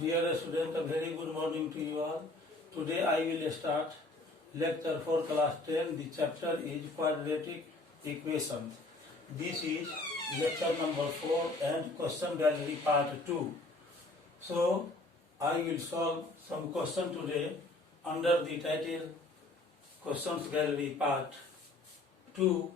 Dear student, a very good morning to you all. Today I will start lecture for class 10. The chapter is quadratic equations. This is lecture number 4 and question gallery part 2. So I will solve some question today under the title questions gallery part 2.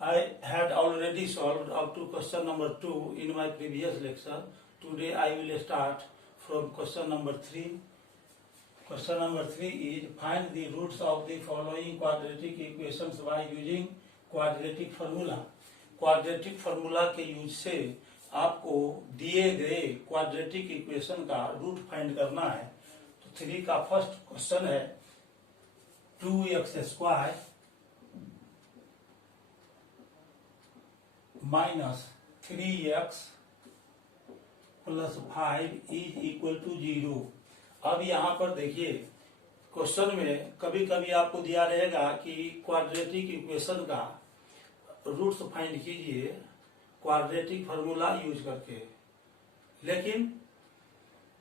I had already solved up to question number 2 in my previous lecture. Today I will start from question number 3. Question number 3 is find the roots of the following quadratic equations by using quadratic formula. Quadratic formula के use से आपको दिए गए quadratic equation का root find करना है। तो 3 का फर्स्ट क्वेश्चन है 2x² minus 3x plus 5 is equal to 0। अब यहाँ पर देखिए क्वेश्चन में कभी कभी आपको दिया रहेगा कि क्वाड्रेटिक इक्वेशन का रूट्स फाइंड कीजिए क्वाड्रेटिक फार्मूला यूज करके, लेकिन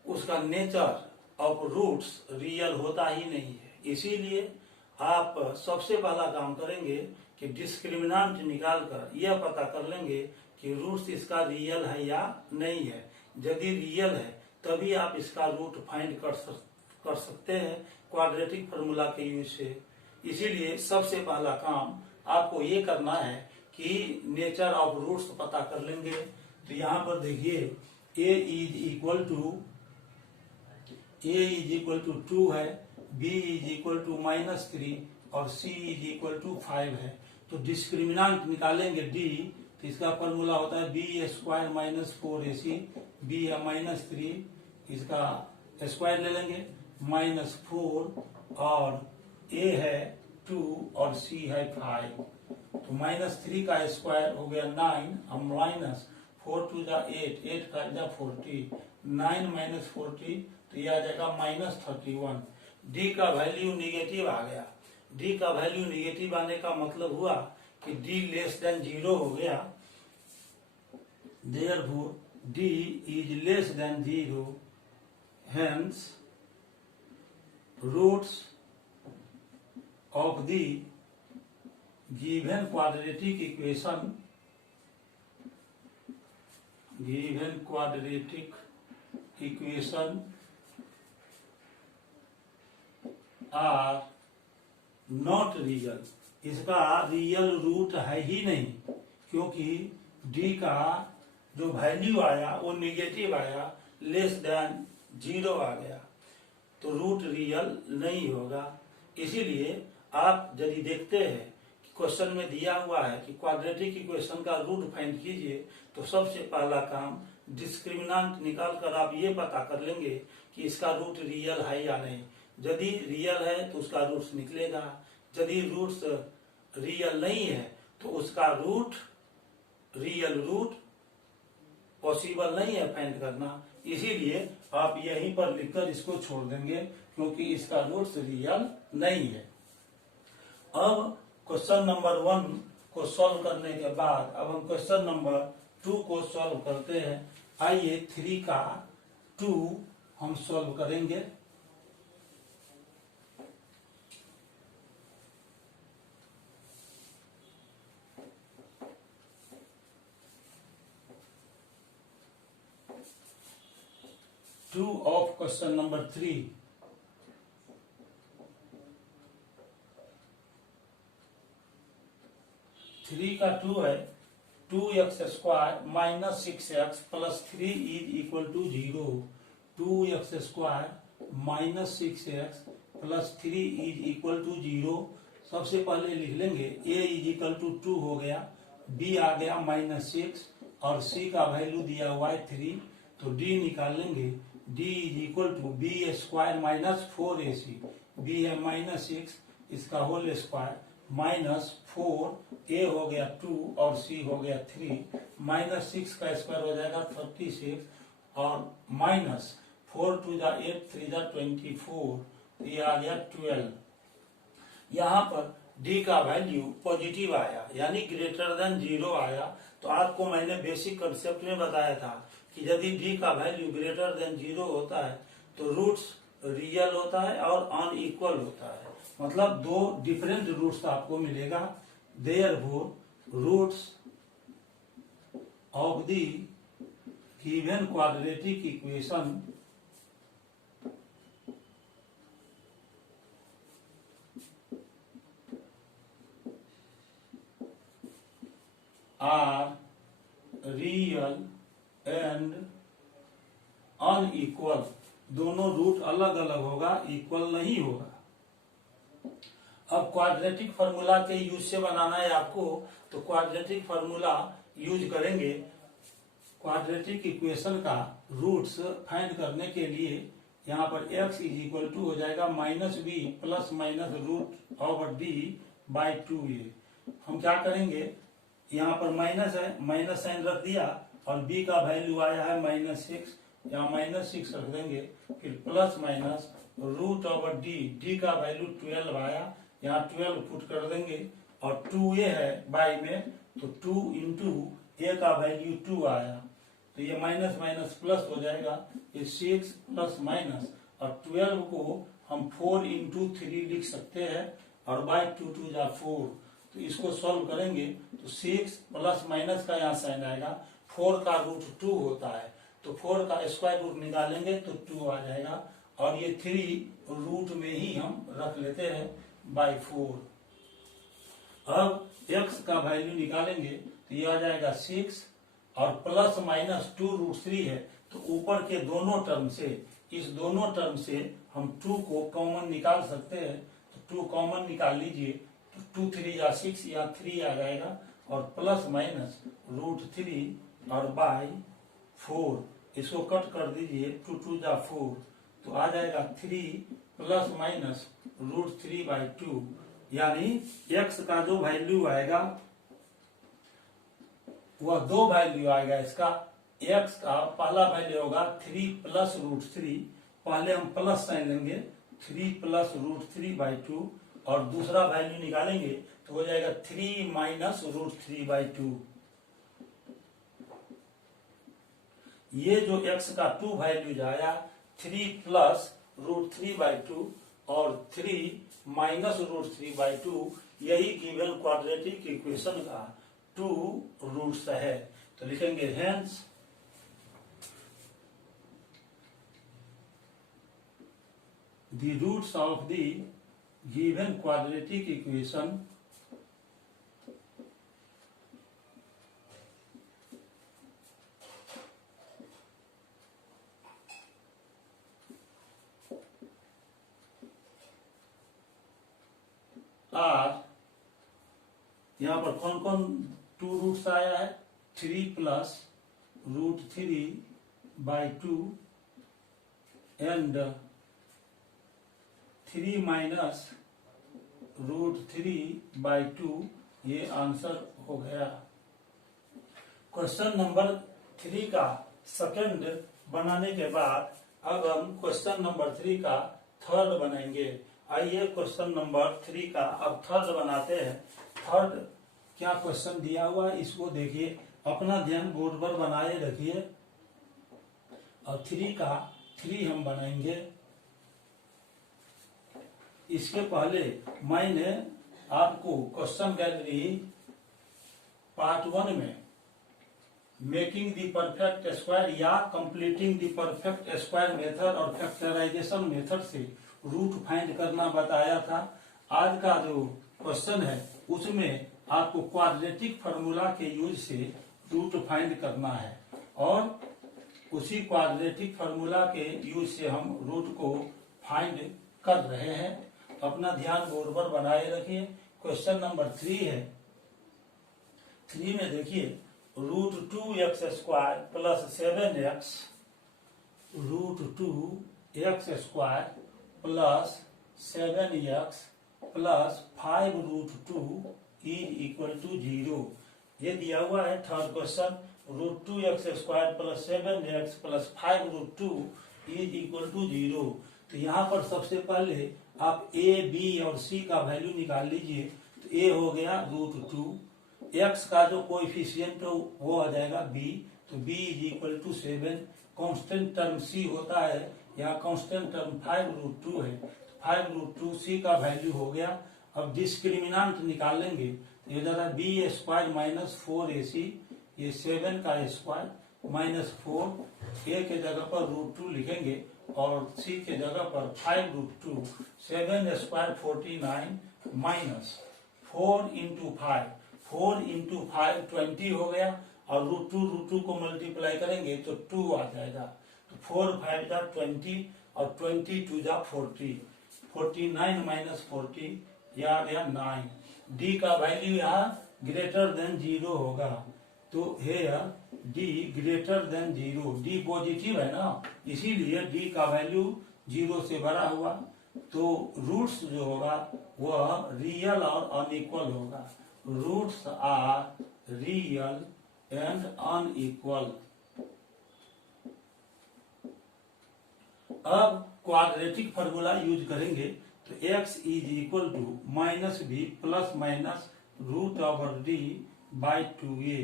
उसका नेचर ऑफ रूट्स रियल होता ही नहीं है। इसीलिए आप सबसे पहला काम करेंगे कि डिस्क्रिमिनेंट निकालकर यह पता कर लेंगे कि रूट्स इसका रियल है या नहीं है। यदि रियल है तभी आप इसका रूट फाइंड कर सकते हैं क्वाड्रेटिक फार्मूला के यूज से। इसीलिए सबसे पहला काम आपको ये करना है कि नेचर ऑफ रूट्स पता कर लेंगे। तो यहाँ पर देखिए a इज इक्वल टू 2 है, b इज इक्वल टू -3 और c इज इक्वल टू 5 है। तो डिस्क्रिमिनेंट निकालेंगे d, तो इसका फॉर्मूला होता है b² माइनस 4ac, b है -3, इसका स्क्वायर ले लेंगे -4 और a है 2 और c है 5। तो -3 का स्क्वायर हो गया 9 और -4 टू जा 8, 8 का जा 40, 9 माइनस 40 तो यह आ जाएगा -31। डी का वैल्यू निगेटिव आ गया। डी का वैल्यू निगेटिव आने का मतलब हुआ कि डी लेस देन 0 हो गया। Therefore D is less than 0, hence roots of the given quadratic equation are not real। इसका रियल रूट है ही नहीं, क्योंकि d का जो वैल्यू आया वो निगेटिव आया, लेस देन 0 आ गया, तो रूट रियल नहीं होगा। इसीलिए आप यदि देखते हैं क्वेश्चन में दिया हुआ है कि क्वाड्रेटिक इक्वेशन का रूट फाइंड कीजिए, तो सबसे पहला काम डिस्क्रिमिनेंट निकालकर आप ये पता कर लेंगे कि इसका रूट रियल है या नहीं। यदि रियल है तो उसका रूट्स निकलेगा, यदि रूट्स रियल नहीं है तो उसका रियल रूट पॉसिबल नहीं है फाइंड करना। इसीलिए आप यहीं पर लिखकर इसको छोड़ देंगे, क्योंकि इसका रूट्स रियल नहीं है। अब क्वेश्चन नंबर 1 को सॉल्व करने के बाद अब हम क्वेश्चन नंबर 2 को सॉल्व करते हैं। आइए 3 का 2 हम सॉल्व करेंगे। Two of question number 3। Three का 2 है 2x² minus 6x plus 3 is equal to 0। 2x² minus 6x plus 3 is equal to 0। सबसे पहले लिख लेंगे a इज इक्वल टू 2 हो गया, b आ गया -6 और c का वैल्यू दिया हुआ है 3, तो d निकाल लेंगे। d is equal to b² minus 4ac, b है -6 इसका होल स्क्वायर -4, a हो गया 2 और c हो गया 3, -6 का स्क्वायर हो जाएगा 36 और -4 टू जा 8, 3 जा 24, ये आ गया 12। यहाँ पर d का वैल्यू पॉजिटिव आया यानी ग्रेटर देन 0 आया। तो आपको मैंने बेसिक कंसेप्ट में बताया था कि यदि डी का वैल्यू ग्रेटर देन 0 होता है तो रूट्स रियल होता है और अनइक्वल होता है, मतलब दो डिफरेंट रूट्स आपको मिलेगा। Therefore roots of the given quadratic equation are real and unequal. दोनों रूट अलग अलग होगा, इक्वल नहीं होगा। अब क्वाड्रेटिक फार्मूला के यूज से बनाना है आपको, तो क्वाड्रेटिक फार्मूला यूज करेंगे। क्वाड्रेटिक इक्वेशन का रूट्स फाइंड करने के लिए यहाँ पर x इज इक्वल टू हो जाएगा -b plus minus root over d by 2a। हम क्या करेंगे, यहाँ पर माइनस है, माइनस साइन रख दिया और b का वैल्यू आया है -6, यहाँ -6 रख देंगे, फिर plus minus root over d का वैल्यू 12 आया, यहाँ 12 पुट कर देंगे और 2a है बाई में, तो 2 इंटू a का वैल्यू 2 आया, तो ये माइनस माइनस प्लस हो जाएगा, ये 6 प्लस माइनस और 12 को हम 4 इंटू 3 लिख सकते हैं और बाई 2 2 जा 4, तो इसको सॉल्व करेंगे तो 6 प्लस माइनस का यहाँ साइन आएगा, 4 का रूट 2 होता है, तो 4 का स्क्वायर रूट निकालेंगे तो 2 आ जाएगा और ये 3 रूट में ही हम रख लेते हैं बाई 4। अब x का वैल्यू निकालेंगे तो ये आ जाएगा 6 और प्लस माइनस 2 रूट 3 है, तो ऊपर के दोनों टर्म से, इस दोनों टर्म से हम 2 को कॉमन निकाल सकते हैं, तो 2 कॉमन निकाल लीजिए, तो 2 3 या 6 या 3 आ जाएगा और प्लस माइनस रूट 3 और बाई 4, इसको कट कर दीजिए, 2 2 जा 4, तो आ जाएगा 3 प्लस माइनस रूट 3 बाई 2, यानी x का जो वैल्यू आएगा वह दो वैल्यू आएगा इसका। x का पहला वैल्यू होगा 3 प्लस रूट 3, पहले हम प्लस साइन लेंगे, 3 प्लस रूट 3 बाई 2 और दूसरा वैल्यू निकालेंगे तो हो जाएगा 3 माइनस रूट 3 बाई 2। ये जो x का 2 वैल्यू आया 3 प्लस रूट 3 बाई 2 और 3 माइनस रूट 3 बाई 2, यही गिवन क्वाड्रेटिक इक्वेशन का 2 रूट्स है। तो लिखेंगे hence the roots of the given quadratic equation are, यहाँ पर कौन कौन 2 रूट्स आया है, 3 plus root 3 by 2 and 3 minus root 3 by 2, ये आंसर हो गया। क्वेश्चन नंबर 3 का सेकंड बनाने के बाद अब हम क्वेश्चन नंबर 3 का थर्ड बनाएंगे। आइए क्वेश्चन नंबर 3 का अब थर्ड बनाते हैं। थर्ड क्या क्वेश्चन दिया हुआ है इसको देखिए, अपना ध्यान बोर्ड पर बनाए रखिए और 3 का 3 हम बनाएंगे। इसके पहले मैंने आपको क्वेश्चन गैलरी पार्ट 1 में मेकिंग द परफेक्ट स्क्वायर या completing the perfect square method और फैक्टराइजेशन मेथड से रूट फाइंड करना बताया था। आज का जो क्वेश्चन है उसमें आपको क्वाड्रेटिक फार्मूला के यूज से रूट फाइंड करना है और उसी क्वाड्रेटिक फार्मूला के यूज से हम रूट को फाइंड कर रहे हैं। अपना ध्यान बोर्ड पर बनाए रखिए। क्वेश्चन नंबर 3 है। 3 में देखिए root 2x square plus 7x root 2x square plus 7x plus 5 root 2 is equal to 0, ये दिया हुआ है third question. Root 2x square plus 7x plus 5 root 2 is equal to 0। तो यहाँ पर सबसे पहले आप a, b और c का वैल्यू निकाल लीजिए। तो a हो गया रूट 2, x का जो कोएफिशिएंट हो वो आ जाएगा b, तो b is equal to 7। Constant term c होता है, यहाँ कांस्टेंट टर्म 5√2 है, 5√2 c का वैल्यू हो गया। अब डिस्क्रिमिनेंट निकालेंगे तो ये जरा बी स्क्वायर माइनस 4ac, ये 7 का स्क्वायर माइनस 4, ए के जगह पर √2 लिखेंगे और सी के जगह पर 5√2, 7 स्क्वायर 49 माइनस 4 इंटू 5, 4 इंटू 5 20 हो गया और √2 को मल्टीप्लाई करेंगे तो 2 आ जाएगा। तो 4 5 जा 20 और 22 जा 40, 49 माइनस 40 यह आ गया 9। डी का वैल्यू यहाँ ग्रेटर देन 0 होगा, तो here D greater than 0, D positive है ना, इसीलिए डी का वैल्यू 0 से बड़ा हुआ। तो रूट्स जो होगा वह रियल और अनइक्वल होगा। Roots are real and unequal. अब क्वाड्रेटिक फार्मूला यूज करेंगे तो x is equal to minus B plus minus root over D by 2a।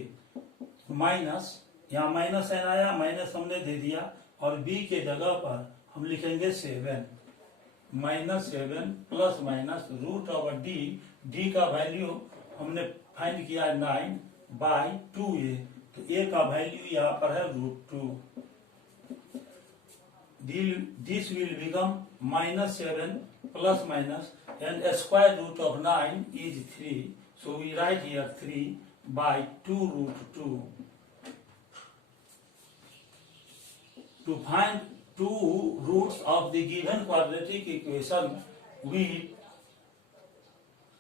Minus, यहाँ माइनस एन आया, माइनस हमने दे दिया और b के जगह पर हम लिखेंगे 7, minus 7 plus minus root over D, D का वैल्यू हमने फाइंड किया 9 बाई 2a, तो a का वैल्यू यहाँ पर है √2। This will become minus 7 plus minus and square root of 9 is 3. So we write here 3 by 2√2. To find two roots of the given quadratic equation, we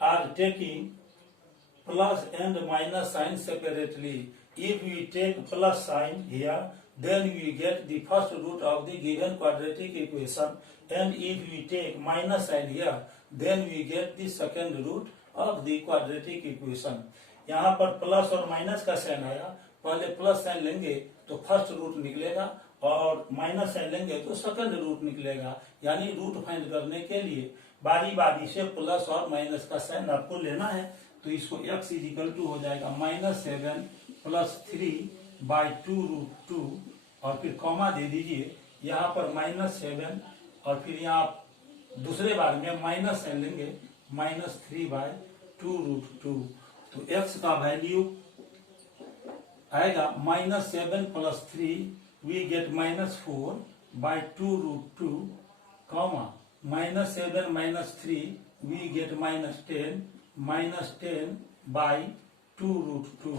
are taking plus and minus sign separately. If we take plus sign here, then we get the first root of the given quadratic equation, and if we take minus sign here, then we get the second root of the quadratic equation. यहाँ पर plus और minus का sign आया, पहले plus sign लेंगे तो first root निकलेगा और माइनस साइन लेंगे तो सेकंड रूट निकलेगा। यानी रूट फाइंड करने के लिए बारी बारी से प्लस और माइनस का साइन आपको लेना है। तो इसको x इज इक्वल टू हो जाएगा -7 प्लस 3 बाई 2√2 और फिर कॉमा दे दीजिए, यहाँ पर -7 और फिर यहाँ दूसरे बार में माइनस साइन लेंगे -3 बाई 2√2। तो x का वैल्यू आएगा -7 plus 3 we get -4 by 2√2 comma -7 minus 3 we get -10 by 2√2।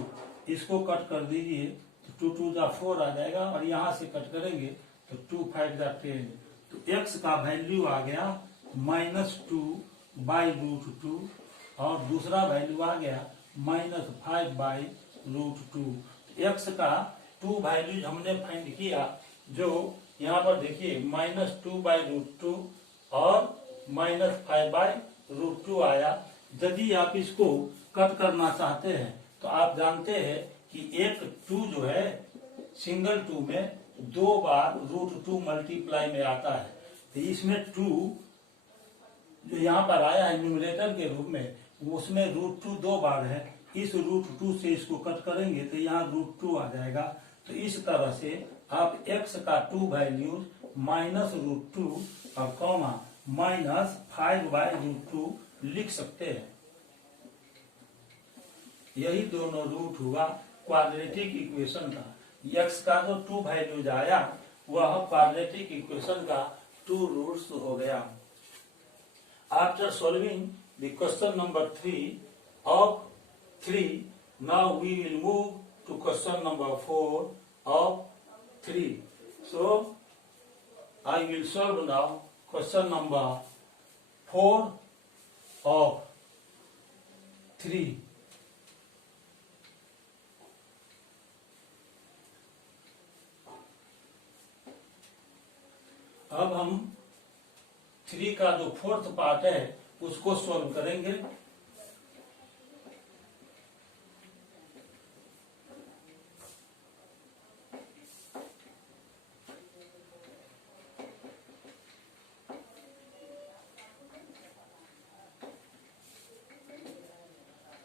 इसको कट कर दीजिए तो 2 2 जा 4 आ जाएगा और यहाँ से कट करेंगे तो 2 5 जा 10। तो x का वैल्यू आ गया -2 बाई √2 और दूसरा वैल्यू आ गया -5 बाई √2। x का 2 वैल्यूज हमने फाइंड किया, जो यहाँ पर देखिए -2 बाई √2 और -5 बाई √2 आया। यदि आप इसको कट करना चाहते हैं तो आप जानते हैं कि एक 2 जो है सिंगल 2 में 2 बार √2 मल्टीप्लाई में आता है। तो इसमें 2 जो यहाँ पर आया है न्यूमरेटर के रूप में, उसमें √2 2 बार है। इस √2 से इसको कट करेंगे तो यहाँ √2 आ जाएगा। तो इस तरह से आप x का 2 वैल्यूज -√2 और कॉमा -5 बाई √2 लिख सकते हैं। यही दोनों रूट हुआ क्वाड्रेटिक इक्वेशन का। x का जो 2 वैल्यूज आया वह क्वाड्रेटिक इक्वेशन का 2 रूट्स हो गया। After solving the question number 3 of 3, now we will move to question number 4 of 3. So I will solve now question number 4 of 3. अब हम 3 का जो 4th पार्ट है उसको सॉल्व करेंगे।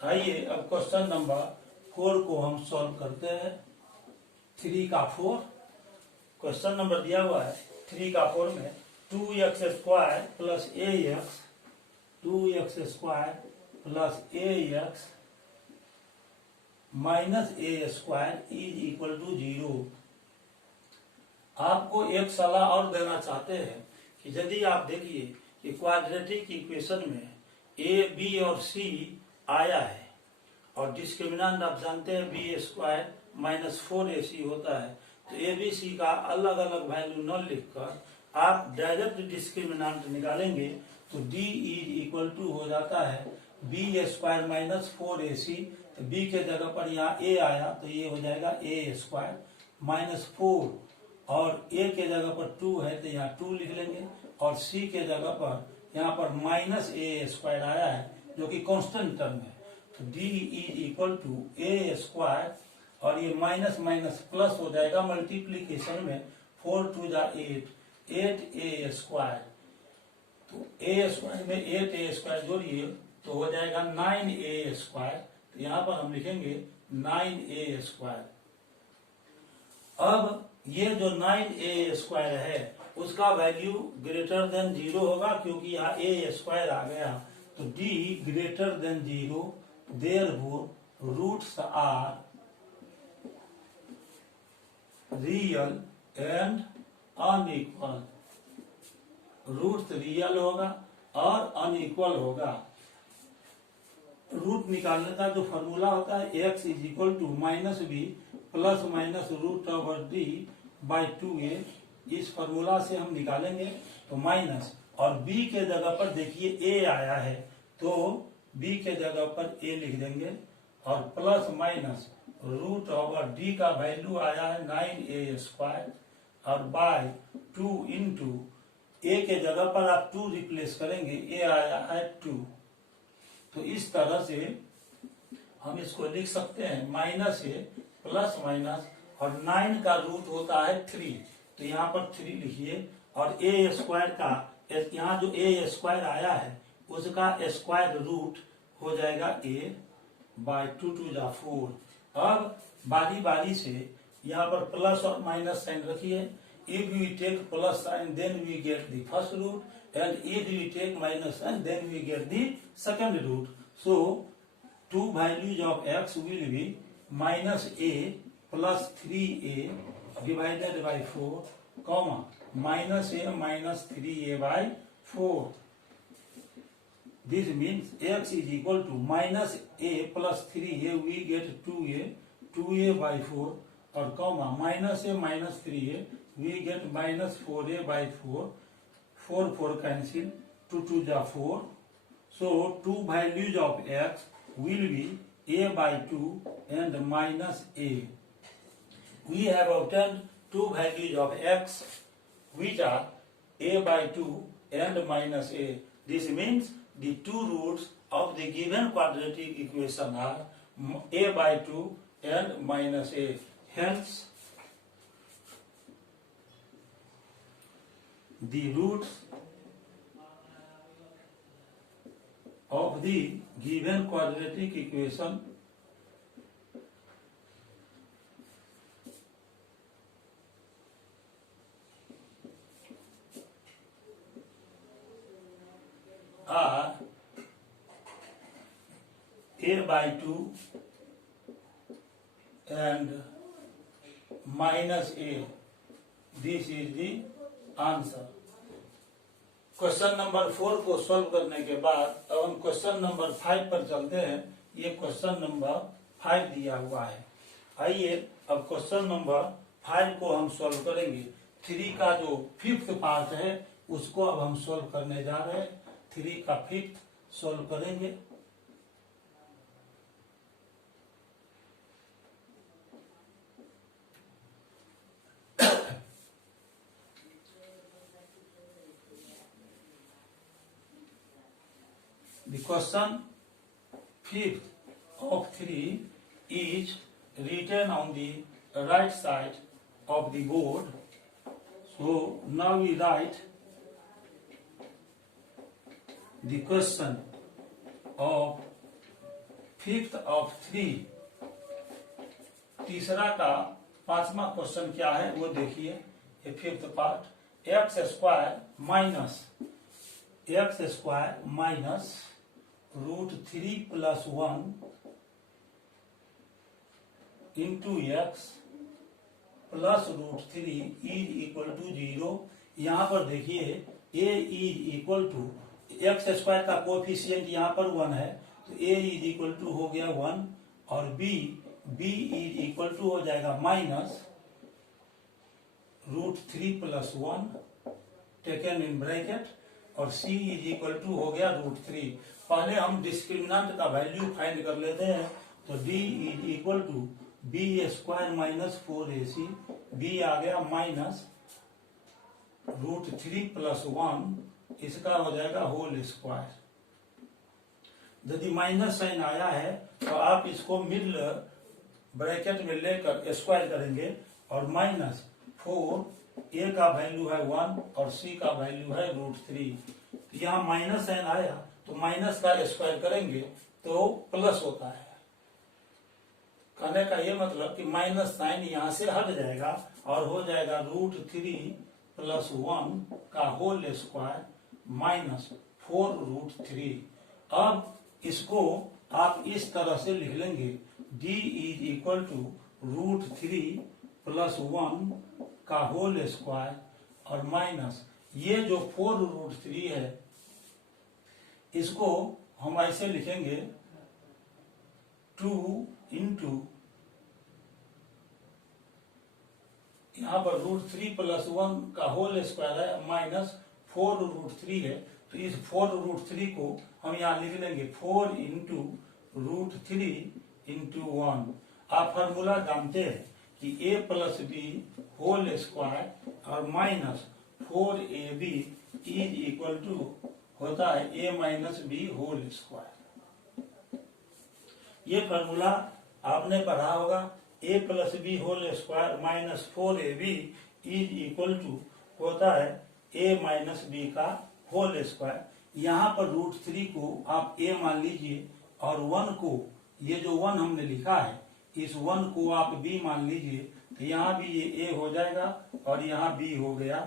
आइए अब क्वेश्चन नंबर 4 को हम सॉल्व करते हैं। 3 का 4, क्वेश्चन नंबर दिया हुआ है 3 का 4 में 2x square plus ax, 2x square plus ax minus a square is equal to 0। आपको एक सलाह और देना चाहते हैं कि यदि आप देखिए कि क्वाड्रेटिक इक्वेशन में a, b और c आया है और डिस्क्रिमिनेंट आप जानते हैं b स्क्वायर माइनस 4ac होता है, तो a b c का अलग अलग वैल्यू न लिखकर आप डायरेक्ट डिस्क्रिमिनेंट निकालेंगे तो d इज इक्वल टू हो जाता है b स्क्वायर माइनस 4ac। तो b के जगह पर यहाँ a आया तो ये हो जाएगा a स्क्वायर माइनस 4, और a के जगह पर 2 है तो यहाँ 2 लिख लेंगे, और c के जगह पर यहाँ पर माइनस a स्क्वायर आया है जो कि कांस्टेंट टर्म है, तो d is equal to a square, और ये माइनस माइनस प्लस हो जाएगा मल्टीप्लीकेशन में 4 टू जा 8a स्क्वायर, तो a स्क्वायर में 8a स्क्वायर जोड़िए तो हो जाएगा 9a स्क्वायर, तो यहाँ पर हम लिखेंगे 9a स्क्वायर। अब ये जो 9a स्क्वायर है उसका वैल्यू ग्रेटर देन 0 होगा क्योंकि यहाँ a स्क्वायर आ गया, तो d greater than 0, therefore roots are real and unequal. Roots real होगा और अनइक्वल होगा। रूट निकालने का जो फॉर्मूला होता है x is equal to minus B plus minus root over D by 2a, इस फॉर्मूला से हम निकालेंगे तो माइनस, और b के जगह पर देखिए a आया है तो b के जगह पर a लिख देंगे, और plus minus root over d का वैल्यू आया है 9a स्क्वायर, और बाय 2 इंटू a के जगह पर आप 2 रिप्लेस करेंगे, a आया है 2, तो इस तरह से हम इसको लिख सकते हैं माइनस a प्लस माइनस, और 9 का रूट होता है 3, तो यहाँ पर 3 लिखिए, और a स्क्वायर का यहाँ जो a स्क्वायर आया है उसका स्क्वायर रूट हो जाएगा a बाई 2 टू जा 4। अब बारी बारी से यहाँ पर प्लस और माइनस साइन रखिए। If we take plus sign then we get the first root, and if we take minus sign then we get the second root. So 2 values of x will be minus a plus 3a divided by 4, comma minus a minus 3a by 4. This means x is equal to minus a plus 3a, we get 2a by 4, or comma minus a minus 3a, we get minus 4a by 4. 4 cancel, 2 to the 4. So 2 values of x will be a by 2 and minus a. We have obtained 2 values of x which are a by 2 and minus a. This means the 2 roots of the given quadratic equation are a by 2 and minus a. Hence the roots of the given quadratic equation are a by 2 and minus a. This is the answer. Question number 4 को solve करने के बाद अब हम question number 5 पर चलते हैं। ये क्वेश्चन नंबर 5 दिया हुआ है। आइए अब क्वेश्चन नंबर 5 को हम सॉल्व करेंगे। 3 का जो 5th पार्ट है उसको अब हम सॉल्व करने जा रहे हैं। 3 का 5th सॉल्व करेंगे। The question 5th of 3 is written on the right side of the board. So now we write the question of 5th of 3. तीसरा का पांचवा क्वेश्चन क्या है वो देखिए, ये fifth part. X square minus √3+1 into x plus √3 is equal to 0। यहाँ पर देखिए a is equal to X square का कोफिशियंट यहाँ पर 1 है, तो a इज इक्वल टू हो गया 1 और b इज इक्वल टू हो जाएगा माइनस √3+1 टेकन इन ब्रैकेट और c इज इक्वल टू हो गया √3। पहले हम डिस्क्रिमिनेंट का वैल्यू फाइंड कर लेते हैं, तो d is equal to b² minus 4ac, b आ गया माइनस √3+1, इसका हो जाएगा होल स्क्वायर। यदि माइनस साइन आया है तो आप इसको मिड ब्रैकेट में लेकर स्क्वायर करेंगे और माइनस 4, a का वैल्यू है 1 और c का वैल्यू है √3। यहाँ माइनस साइन आया तो माइनस का स्क्वायर करेंगे तो प्लस होता है। कहने का ये मतलब कि माइनस साइन यहाँ से हट जाएगा और हो जाएगा √3+1 का होल स्क्वायर माइनस 4√3। अब इसको आप इस तरह से लिख लेंगे, d इज इक्वल टू √3+1 का होल स्क्वायर और माइनस ये जो 4√3 है इसको हम ऐसे लिखेंगे 2 इंटू यहाँ पर √3+1 का होल स्क्वायर है माइनस 4√3 है, तो इस 4√3 को हम यहाँ लिख लेंगे 4 इंटू √3 × 1। आप फार्मूला जानते हैं कि a plus B whole square और minus 4ab is equal to होता है a minus B whole square. ये फार्मूला आपने पढ़ा होगा, a plus B whole square minus 4ab is equal to होता है a माइनस बी का होल स्क्वायर। यहाँ पर √3 को आप a मान लीजिए और 1 को, ये जो 1 हमने लिखा है इस 1 को आप b मान लीजिए, तो यहाँ भी ये a हो जाएगा और यहाँ b हो गया।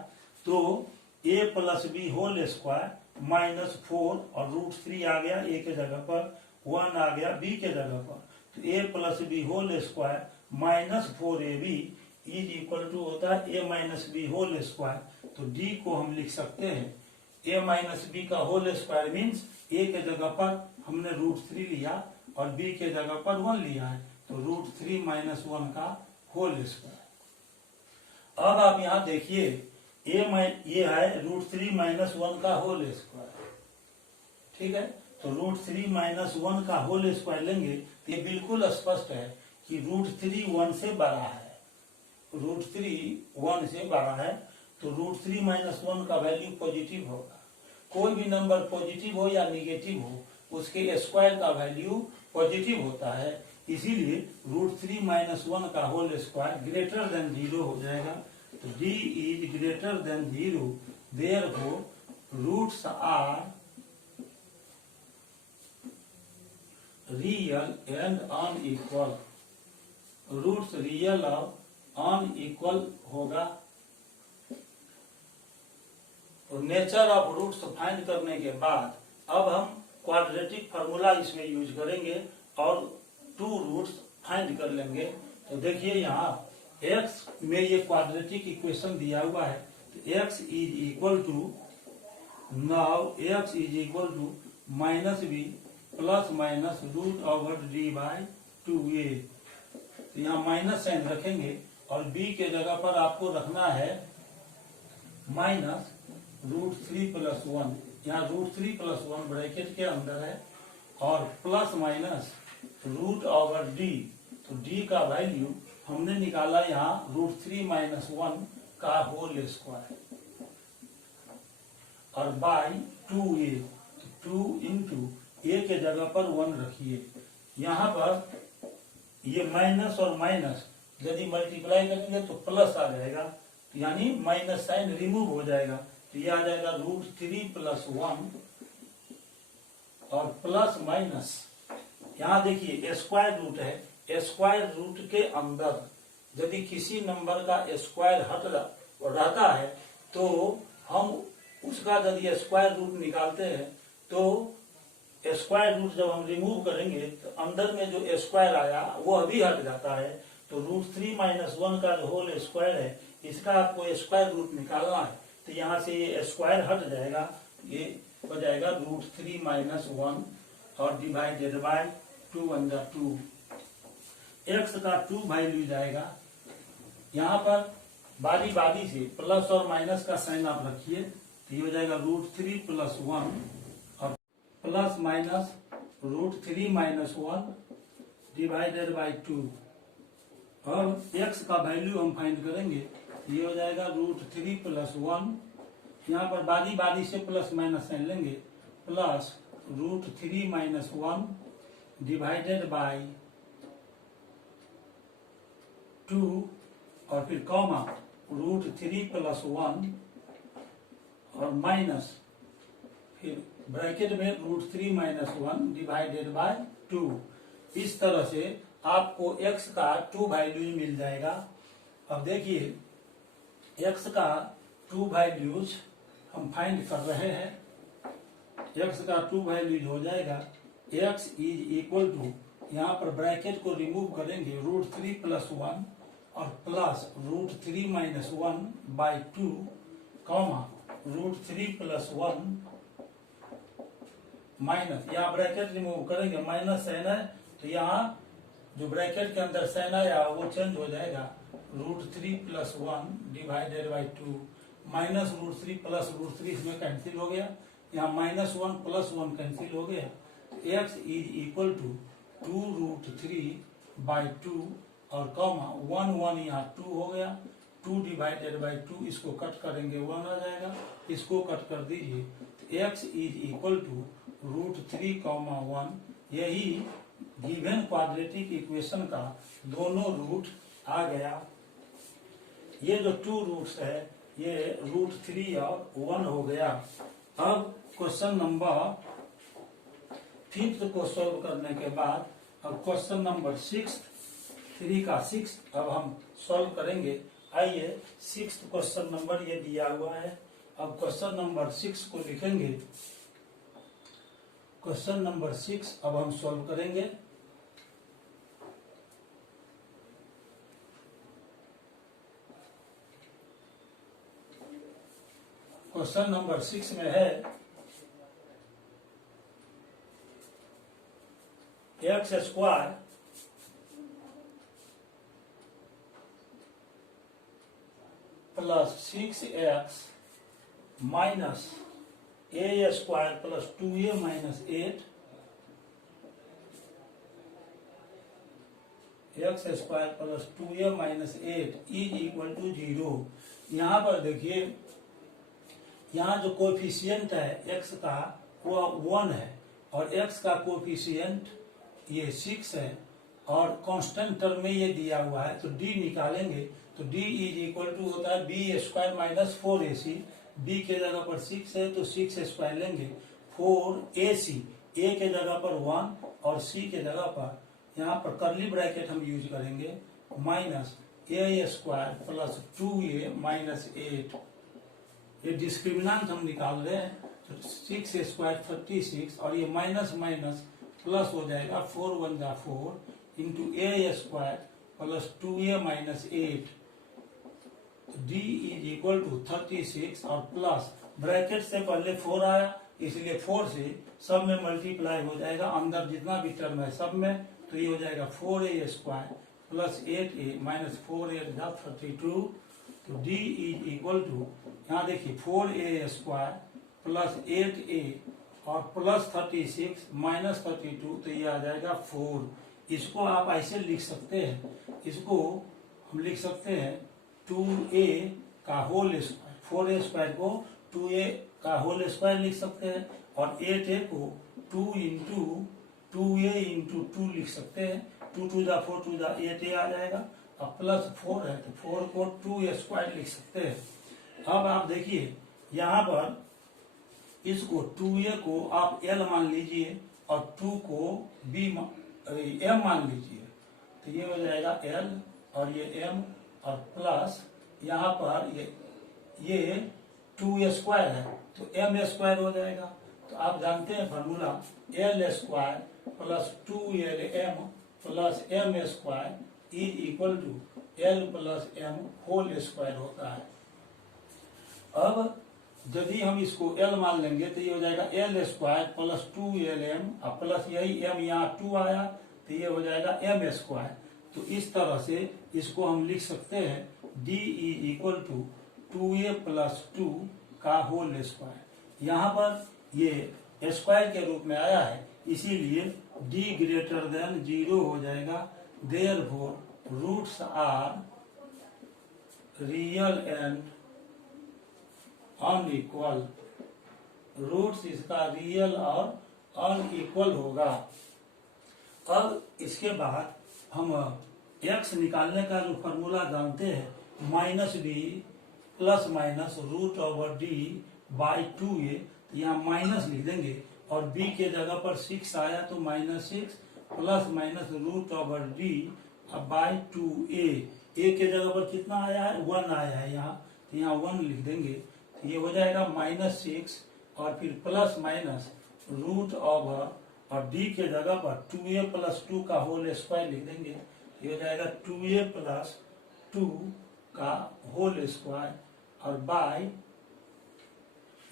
तो a plus B whole square minus 4 और √3 आ गया a के जगह पर, 1 आ गया b के जगह पर, तो a plus B whole square minus 4ab is equal to होता है a minus B whole square. तो d को हम लिख सकते हैं a माइनस बी का होल स्क्वायर मीन्स a के जगह पर हमने √3 लिया और b के जगह पर 1 लिया है, तो √3-1 का होल स्क्वायर। अब आप यहाँ देखिए ये है √3-1 का होल स्क्वायर, ठीक है। तो √3-1 का होल स्क्वायर लेंगे तो ये बिल्कुल स्पष्ट है कि √3 1 से बड़ा है, √3 1 से बड़ा है, तो √3-1 का वैल्यू पॉजिटिव होगा। कोई भी नंबर पॉजिटिव हो या निगेटिव हो उसके स्क्वायर का वैल्यू पॉजिटिव होता है, इसीलिए √3-1 का होल स्क्वायर ग्रेटर देन 0 हो जाएगा। तो d is greater than 0, therefore roots are real and unequal. Roots real और अनइक्वल होगा। तो नेचर ऑफ रूट्स फाइंड करने के बाद अब हम क्वाड्रेटिक फार्मूला इसमें यूज करेंगे और 2 रूट्स फाइंड कर लेंगे। तो देखिए यहाँ x में ये क्वाड्रेटिक इक्वेशन दिया हुआ है, तो x is equal to, now x is equal to minus B plus minus √d/2a। तो यहाँ माइनस साइन रखेंगे और b के जगह पर आपको रखना है माइनस √3+1। यहाँ √3+1 ब्रैकेट के अंदर है और प्लस माइनस √d, तो d का वैल्यू हमने निकाला यहाँ √3-1 का होल स्क्वायर और बाई 2a, तो 2 इंटू a के जगह पर 1 रखिए। यहाँ पर ये माइनस और माइनस यदि मल्टीप्लाई करेंगे तो प्लस आ जाएगा, यानी माइनस साइन रिमूव हो जाएगा, तो ये आ जाएगा √3+1 और प्लस माइनस, यहाँ देखिए स्क्वायर रूट है, स्क्वायर रूट के अंदर यदि किसी नंबर का स्क्वायर रहता है तो हम उसका यदि स्क्वायर रूट निकालते हैं तो स्क्वायर रूट जब हम रिमूव करेंगे तो अंदर में जो स्क्वायर आया वो अभी हट जाता है। तो √3 - 1 का जो होल स्क्वायर है इसका आपको स्क्वायर रूट निकालना है। तो यहाँ से ये स्क्वायर हट जाएगा, ये हो जाएगा √3 - 1 और डिवाइडेड बाय 2 × 2। x का 2 वैल्यू जाएगा। यहाँ पर बारी बारी से प्लस और माइनस का साइन आप रखिए, तो ये हो जाएगा √3 + 1 और प्लस माइनस √3 - 1 डिवाइडेड बाय 2। अब x का वैल्यू हम फाइंड करेंगे, ये हो जाएगा √3 + 1, यहाँ पर बारी बारी से प्लस माइनस साइन लेंगे, प्लस √3 - 1 डिवाइडेड बाय 2 और फिर कॉमा √3 + 1 और माइनस फिर ब्रैकेट में √3 - 1 डिवाइडेड बाय 2। इस तरह से आपको x का 2 वैल्यूज मिल जाएगा। अब देखिए x का 2 वैल्यूज हम फाइंड कर रहे हैं। x का 2 वैल्यूज हो जाएगा x = यहाँ पर ब्रैकेट को रिमूव करेंगे √3 + 1 और प्लस √3 - 1 बाय 2 कॉमा √3 + 1 माइनस, यहाँ ब्रैकेट रिमूव करेंगे, माइनस साइन है तो यहाँ जो ब्रैकेट के अंदर साइन आया वो चेंज हो जाएगा, √3 + 1 डिवाइडेड बाय 2 माइनस √3 प्लस √3 इसमें कैंसिल हो गया, यहाँ -1 + 1 कैंसिल हो गया। x = 2√3/2 और कॉमा 1 1 यहाँ 2 हो गया, 2 डिवाइडेड बाय 2 इसको कट करेंगे 1 आ जाएगा, इसको कट कर दीजिए। x = √3, 1 यही गिवन क्वाड्रेटिक इक्वेशन का दोनों रूट आ गया। ये जो 2 रूट्स है ये √3 और 1 हो गया। अब क्वेश्चन नंबर 5 को सॉल्व करने के बाद अब क्वेश्चन नंबर 6 3 का 6 अब हम सॉल्व करेंगे। आइए 6th क्वेश्चन नंबर ये दिया हुआ है। अब क्वेश्चन नंबर 6 को लिखेंगे। क्वेश्चन नंबर 6 अब हम सॉल्व करेंगे। क्वेश्चन नंबर 6 में है x² + 6x minus a² + 2a - 8 x² + 2a - 8 = 0। यहाँ पर देखिए, यहाँ जो कोफिशिएंट है x का वो 1 है और x का कोफिशिएंट ये 6 है और कांस्टेंट टर्म में ये दिया हुआ है, तो d निकालेंगे तो d = होता है b² - 4ac। b के जगह पर 6 है तो 6² लेंगे, 4ac, a के जगह पर 1 और c के जगह पर यहाँ पर करली ब्रैकेट हम यूज करेंगे, माइनस a² + 2a - 8। ये डिस्क्रिमिनेंट हम निकाल रहे हैं, तो 6² 36 और ये माइनस माइनस प्लस हो जाएगा, 4 × 1 = 4 इंटू a² + 2a - 8 d = 36 और प्लस ब्रैकेट से पहले 4 आया इसलिए 4 से सब में मल्टीप्लाई हो जाएगा, अंदर जितना भी टर्म है सब में, तो ये हो जाएगा 4a² + 8a - 4a = 32। तो d = यहाँ देखिए 4a² + 8a और प्लस 36 - 32, तो ये आ जाएगा 4। इसको आप ऐसे लिख सकते हैं, इसको हम लिख सकते हैं 2a का होल स्क्वायर, 4a² को 2a का होल स्क्वायर लिख सकते हैं और 8a को 2 × 2a × 2 लिख सकते हैं, 2 × 2 = 4, 2 × 8a आ जाएगा और प्लस 4 है तो 4 को 2a² लिख सकते हैं। अब आप देखिए यहाँ पर इसको 2a को आप l मान लीजिए और 2 को m मान लीजिए, तो ये हो जाएगा l और ये m और प्लस यहाँ पर ये 2 स्क्वायर है तो m स्क्वायर हो जाएगा। तो आप जानते हैं formula l square plus 2lm plus m square is equal to l plus m whole square होता है। अब यदि हम इसको l मान लेंगे तो ये हो जाएगा l स्क्वायर प्लस 2lm और प्लस यही m यहाँ 2 आया तो ये हो जाएगा m स्क्वायर। तो इस तरह से इसको हम लिख सकते हैं d equal to 2a plus 2 का होल स्क्वायर। यहाँ पर ये स्क्वायर के रूप में आया है इसीलिए d ग्रेटर देन 0 हो जाएगा। Therefore roots are real and unequal. Roots इसका रियल और अनइक्वल होगा। अब इसके बाद हम x निकालने का जो फॉर्मूला जानते हैं minus b plus minus root over d by 2a। तो यहाँ माइनस लिख देंगे और b के जगह पर 6 आया तो -6 plus minus root over d by 2a। a के जगह पर कितना आया है 1 आया है यहाँ तो यहाँ 1 लिख देंगे। तो ये हो जाएगा -6 और फिर प्लस माइनस रूट ओवर और d के जगह पर 2a प्लस 2 का होल स्क्वायर लिख देंगे। ये हो जाएगा 2a प्लस 2 का होल स्क्वायर और बाय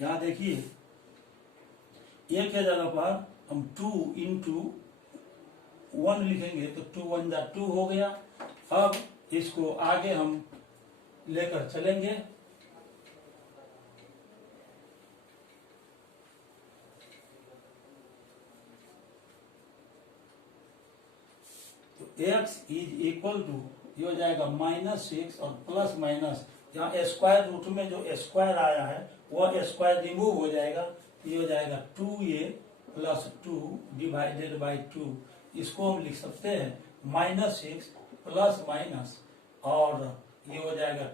यहाँ देखिए a के जगह पर हम 2 इंटू 1 लिखेंगे तो 2 1 जा 2 हो गया। अब इसको आगे हम लेकर चलेंगे। तो x इज इक्वल टू ये हो जाएगा -6 और प्लस माइनस यहाँ स्क्वायर रूट में जो स्क्वायर आया है वह स्क्वायर रिमूव हो जाएगा। ये हो जाएगा 2a प्लस 2 डिवाइडेड बाई 2। इसको हम लिख सकते हैं -6 प्लस माइनस और ये हो जाएगा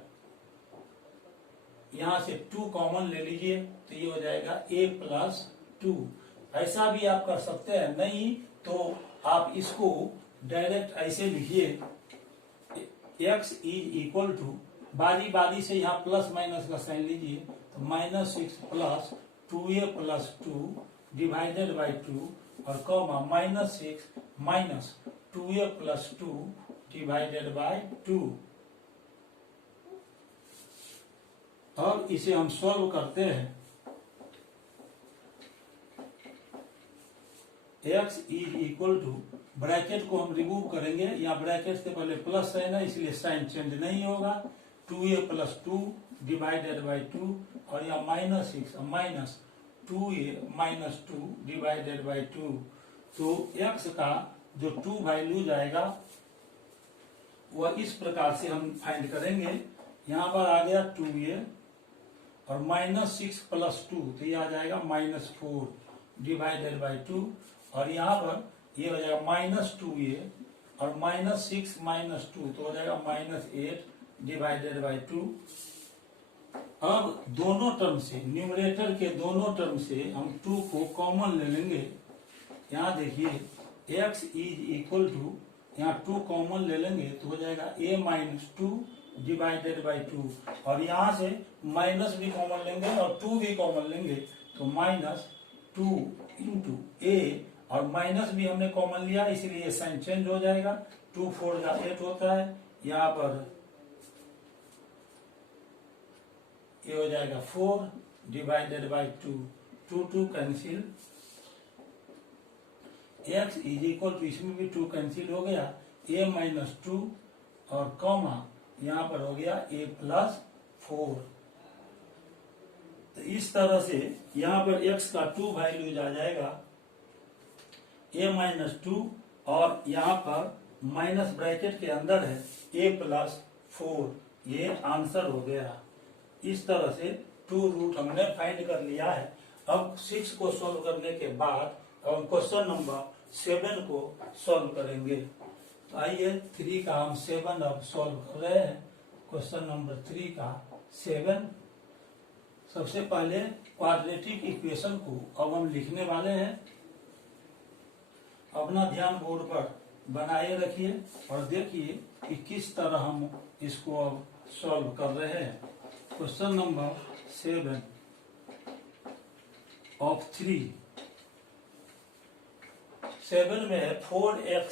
यहाँ से 2 कॉमन ले लीजिए तो ये हो जाएगा a प्लस 2। ऐसा भी आप कर सकते हैं, नहीं तो आप इसको डायरेक्ट ऐसे लिखिए x इज इक्वल टू बारी बारी से यहाँ प्लस माइनस का साइन लीजिए तो -6 plus 2a plus 2 divided by 2 और comma -6 minus 2a plus 2 divided by 2। और इसे हम सॉल्व करते हैं। x is equal to bracket को हम रिमूव करेंगे। यहाँ ब्रैकेट से पहले प्लस साइन है इसलिए साइन चेंज नहीं होगा। 2a प्लस 2 डिवाइडेड बाई 2 और यहाँ -6 minus 2a minus 2 divided by 2। तो x का जो 2 वैल्यू जाएगा वह इस प्रकार से हम फाइंड करेंगे। यहाँ पर आ गया 2a और -6 प्लस 2 तो ये आ जाएगा -4 डिवाइडेड बाई 2 और यहाँ पर ये हो जाएगा -2a और -6 माइनस 2 तो हो जाएगा -8 डिवाइडेड बाई 2। अब दोनों टर्म से न्यूमरेटर के दोनों टर्म से हम 2 को कॉमन ले लेंगे। यहाँ देखिए x इज इक्वल टू यहाँ 2 कॉमन ले लेंगे तो हो जाएगा a माइनस 2 डिवाइडेड बाई 2 और यहाँ से माइनस भी कॉमन लेंगे और 2 भी कॉमन लेंगे तो -2 इंटू a और माइनस भी हमने कॉमन लिया इसलिए साइन चेंज हो जाएगा। 2 4 का 8 होता है। यहाँ पर ये हो जाएगा 4 divided by 2 2 cancel. x is equal to इसमें भी 2 कैंसिल हो गया a माइनस 2 और कॉमा यहाँ पर हो गया a प्लस 4। तो इस तरह से यहाँ पर x का 2 वैल्यूज आ जाएगा a माइनस 2 और यहाँ पर माइनस ब्रैकेट के अंदर है a प्लस 4। ये आंसर हो गया। इस तरह से 2 रूट हमने फाइंड कर लिया है। अब 6 को सॉल्व करने के बाद हम क्वेश्चन नंबर 7 को सॉल्व करेंगे। तो आइए 3 का हम 7 अब सॉल्व कर रहे हैं। क्वेश्चन नंबर 3 का 7। सबसे पहले क्वाड्रेटिक इक्वेशन को अब हम लिखने वाले हैं। अपना ध्यान बोर्ड पर बनाए रखिए और देखिए कि किस तरह हम इसको अब सॉल्व कर रहे हैं। Question number 7 of 3। 7 में है 4x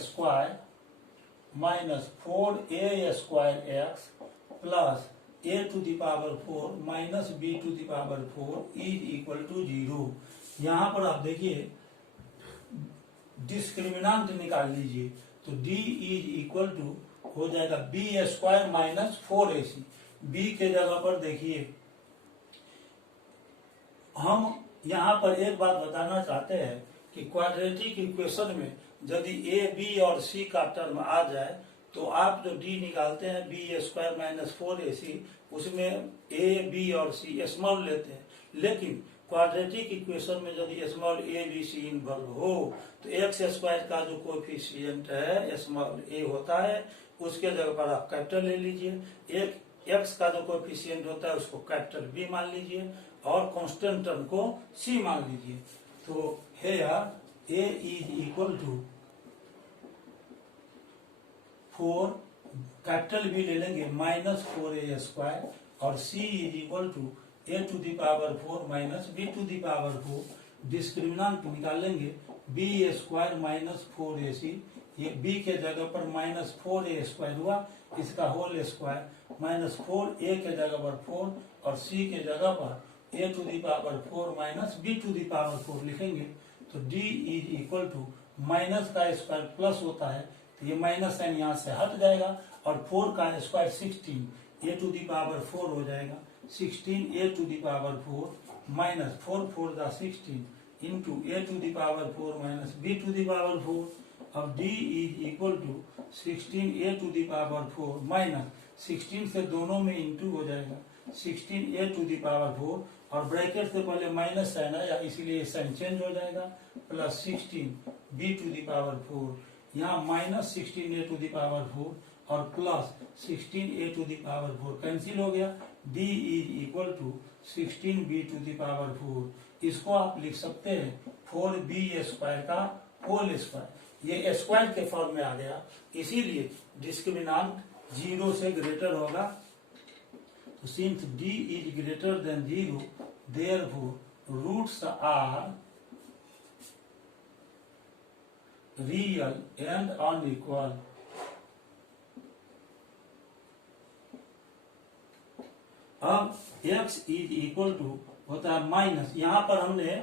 square minus 4a square x plus a to the power 4 minus b to the power 4 is equal to 0। यहाँ पर आप देखिए डिस्क्रिमिनेंट निकाल लीजिए तो d इज इक्वल टू हो जाएगा b square minus 4ac। b के जगह पर देखिए हम यहाँ पर एक बात बताना चाहते हैं कि क्वाड्रेटिक इक्वेशन में यदि a b और c का टर्म आ जाए तो आप जो d निकालते हैं b स्क्वायर माइनस 4ac उसमें a b और c स्मॉल लेते हैं, लेकिन क्वाड्रेटिक इक्वेशन में यदि small a b c involve हो तो एक्स स्क्वायर का जो कोएफिशिएंट है स्मॉल a होता है, उसके जगह पर आप कैपिटल ले लीजिए। एक एक्स का जो कोएफिशिएंट होता है उसको कैपिटल b मान लीजिए और कांस्टेंट टर्म को c मान लीजिए। तो here a is equal to 4 capital b ले लेंगे माइनस 4a स्क्वायर और c is equal to a to the power 4 minus b to the power 4। Discriminant निकालेंगे b स्क्वायर माइनस 4ac, ये b के जगह पर माइनस 4a स्क्वायर हुआ, इसका होल स्क्वायर माइनस 4a के जगह पर 4 और c के जगह पर a to the power 4 minus b to the power 4 लिखेंगे। तो d is equal to minus का स्क्वायर प्लस होता है तो ये माइनस साइन यहाँ से हट जाएगा और 4 का square 16 a to the power 4 हो जाएगा। 16 a to the power 4 minus 4 4 दा 16 into a to the power 4 minus b to the power 4। अब d is equal to 16 a to the power 4 minus 16 से दोनों में इंटू हो जाएगा 16 a टू द पावर 4 और ब्रैकेट से पहले माइनस साइन आया इसीलिए साइन चेंज हो जाएगा plus 16 b to the power 4, यहाँ minus 16 a to the power 4 और plus 16 a to the power 4 cancel हो गया। d is equal to 16 b to the power 4। इसको आप लिख सकते हैं 4b स्क्वायर का होल स्क्वायर, ये स्क्वायर के फॉर्म में आ गया इसीलिए डिस्क्रिमिनेंट 0 से ग्रेटर होगा। तो since d is greater than 0 therefore roots are real and unequal। अब x इज इक्वल टू होता है माइनस, यहाँ पर हमने